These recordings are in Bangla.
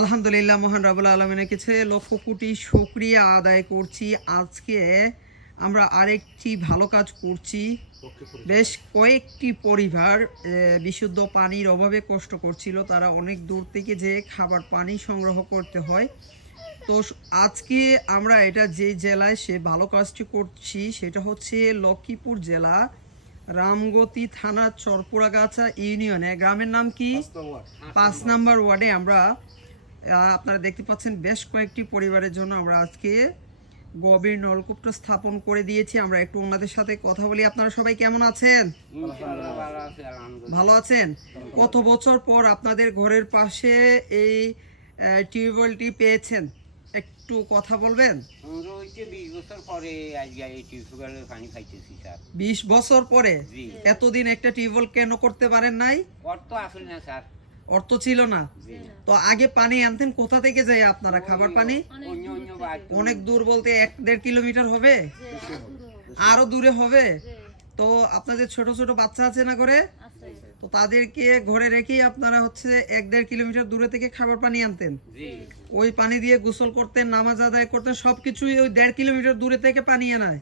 আলহামদুলিল্লাহ, মহান রব্বুল আলামিনের কাছে লক্ষ কোটি শুকরিয়া আদায় করছি। আজকে আমরা আরেকটি ভালো কাজ করছি। বেশ কয়েকটি পরিবার বিশুদ্ধ পানির অভাবে কষ্ট করছিল, তারা অনেক দূর থেকে যে খাবার পানি সংগ্রহ করতে হয়। তো আজকে আমরা এটা যে জেলায় সে ভালো কাজটি করছি সেটা হচ্ছে লক্ষ্মীপুর জেলা, রামগতি থানা, চরপুরাগাছা ইউনিয়নে। গ্রামের নাম কি? 5 নম্বর ওয়ার্ডে আমরা আপনারা দেখতে পাচ্ছেন বেশ কয়েকটি পরিবারের জন্য আমরা আজকে গভীর নলকূপটা স্থাপন করে দিয়েছি। আমরা একটু ওনাদের সাথে কথা বলি। আপনারা সবাই কেমন আছেন? ভালো আছেন? কত বছর পর আপনাদের ঘরের পাশে এই টিউবওয়েলটি পেয়েছেন, একটু কথা বলবেন? 20 বছর পরে? এতদিন একটা টিউবওয়েল কেন করতে পারেন নাই? অর্থ ছিল না। তো আগে পানি আনতেন কোথা থেকে যাই আপনারা? খাবার পানি অনেক দূর বলতে 1-1.5 কিলোমিটার হবে, আরো দূরে হবে। তো আপনাদের ছোট ছোট বাচ্চা আছে না ঘরে? তো তাদেরকে ঘরে রেখেই আপনারা হচ্ছে 1-1.5 কিলোমিটার দূরে থেকে খাবার পানি আনতেন, ওই পানি দিয়ে গোসল করতেন, নামাজ আদায় করতেন, সবকিছুই ওই 1.5 কিলোমিটার দূরে থেকে পানি আনায়।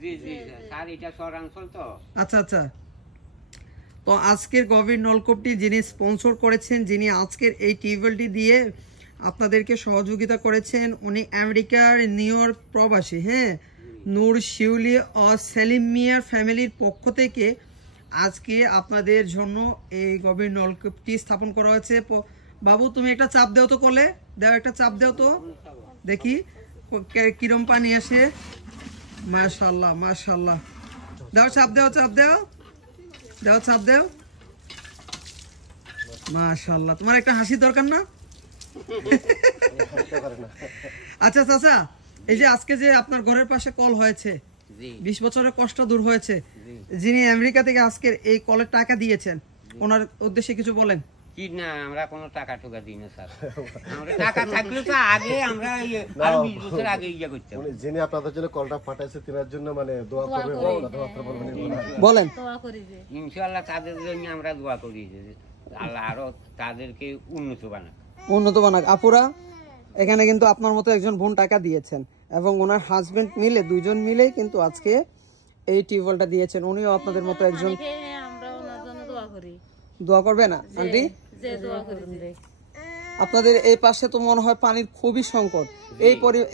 আচ্ছা আচ্ছা। তো আজকের গভীর নলকূপটি যিনি স্পন্সর করেছেন, যিনি আজকের এই টিউবওয়েলটি দিয়ে আপনাদেরকে সহযোগিতা করেছেন, উনি আমেরিকার নিউ ইয়র্ক প্রবাসী, নূর শিউলি ও সেলিম মিয়ার ফ্যামিলির পক্ষ থেকে আজকে আপনাদের জন্য এই গভীর নলকূপটি স্থাপন করা হয়েছে। বাবু, তুমি একটা চাপ দাও তো, কোলে দাও, একটা চাপ দাও তো দেখি কিরম পানি আসে। মাশাআল্লাহ মাশাআল্লাহ, দাও চাপ দাও, চাপ দাও, দাও চাপ দাও। মাশাআল্লাহ, তোমার একটা হাসি দরকার না? আচ্ছা চাচা, এই যে আজকে যে আপনার ঘরের পাশে কল হয়েছে, 20 বছরের কষ্ট দূর হয়েছে, যিনি আমেরিকা থেকে আজকের এই কলের টাকা দিয়েছেন, ওনার উদ্দেশ্যে কিছু বলেন। কি না, আমরা কোনো টাকা টোকা দিই না স্যার। আমরা টাকা থাকলে তো আগে আমরা আর 20 বছর আগে ইয়া করতাম। যিনি আপনাদের জন্য কলটা পাঠাইছে তিনার জন্য মানে দোয়া করবেন, বলেন। দোয়া করি যে ইনশাআল্লাহ তাদের জন্য আমরা দোয়া করি যে আল্লাহ আরো তাদেরকে উন্নত বানাক। আপুরা, এখানে কিন্তু আপনার মতো একজন বোন টাকা দিয়েছেন এবং ওনার হাজবেন্ড মিলে, দুইজন মিলেই কিন্তু আজকে এই টিউবওয়েলটা দিয়েছেন। উনিও আপনাদের মতো একজন। আমরা ওনার জন্য দোয়া করি। দোয়া করবে না আন্টি? আপনাদের এই পাশে তো মনে হয় পানির খুবই সংকট।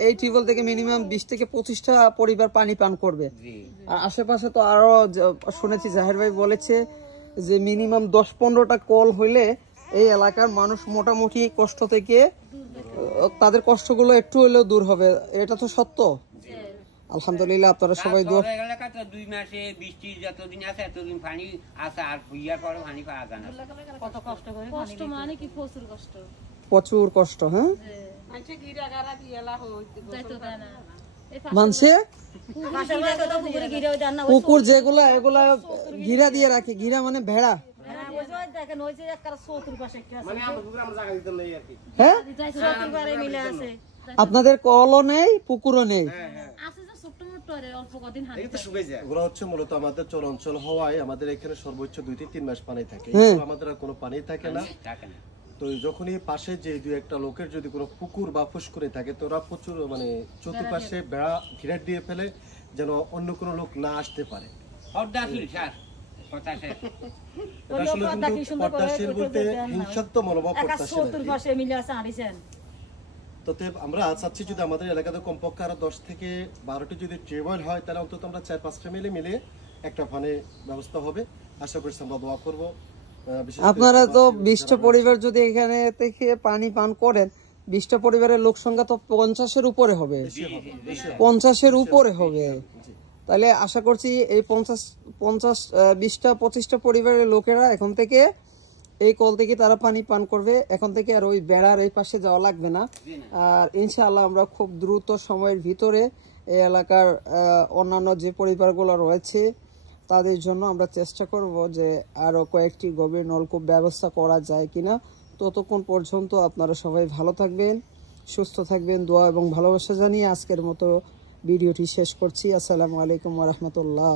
এই টিউবওয়েল থেকে মিনিমাম 20 থেকে 25টা পরিবার পানি পান করবে। আর আশেপাশে তো আরো শুনেছি, জাহের ভাই বলেছে যে মিনিমাম 10-15টা কল হইলে এই এলাকার মানুষ মোটামুটি কষ্ট থেকে তাদের কষ্টগুলো একটু হলেও দূর হবে। এটা তো সত্য। আলহামদুলিল্লাহ, আপনারা সবাই দোয়া। 2 মাসে বৃষ্টি যতদিন আছে এতদিন পানি আছে, আর ভুইয়ার পরে পানি পাওয়া যায় না। কত কষ্ট করে, কষ্ট মানে কি প্রচুর কষ্ট, প্রচুর কষ্ট। হ্যাঁ, আচ্ছা গিরা গারা দিয়ালা হইতে যাইতো না মানছে পুকুর যেগুলা, এগুলা ঘিরা দিয়ে রাখে। ঘিরা মানে ভেড়া। আপনাদের কলও নেই, পুকুরও নেই। এগুলো হচ্ছে মূলত আমাদের চর অঞ্চল হওয়ায় আমাদের এখানে সর্বোচ্চ 2-3 মাস পানি থাকে, আমাদের আর কোনো পানি থাকে না। তো যখনই পাশে যে 2-1টা লোকের যদি কোনো পুকুর বা ফুসকুড়ি থাকে, তো ওরা প্রচুর মানে চতুর্পাশে বেড়া ঘিরা দিয়ে ফেলে যেন অন্য কোনো লোক না আসতে পারে। আমরা চাচ্ছি যদি আমাদের এলাকাতে কমপক্ষে আরো 10 থেকে 12টি যদি টিউবওয়েল হয়, তাহলে অন্তত আমরা 4-5টা মিলে একটা পানির ব্যবস্থা হবে। আশা করছি, আমরা দোয়া করবো। আপনারা তো 20টা পরিবার যদি এখানে থেকে পানি পান করেন, 20টা পরিবারের লোক সংখ্যা তো 50-এর উপরে হবে। 50-এর উপরে হবে। তাহলে আশা করছি এই 20-টা-25টা পরিবারের লোকেরা এখন থেকে এই কল থেকে তারা পানি পান করবে। এখন থেকে আর ওই বেড়ার ওই পাশে যাওয়া লাগবে না। আর ইনশাআল্লাহ আমরা খুব দ্রুত সময়ের ভিতরে এই এলাকার অন্যান্য যে পরিবারগুলো রয়েছে তাদের জন্য আমরা চেষ্টা করব যে আরো কয়েকটি গভীর নলকূপ ব্যবস্থা করা যায় কিনা। ততক্ষণ পর্যন্ত আপনারা সবাই ভালো থাকবেন, সুস্থ থাকবেন। দোয়া এবং ভালোবাসা জানিয়ে আজকের মতো ভিডিওটি শেষ করছি। আসসালামু আলাইকুম ওয়া রাহমাতুল্লাহ।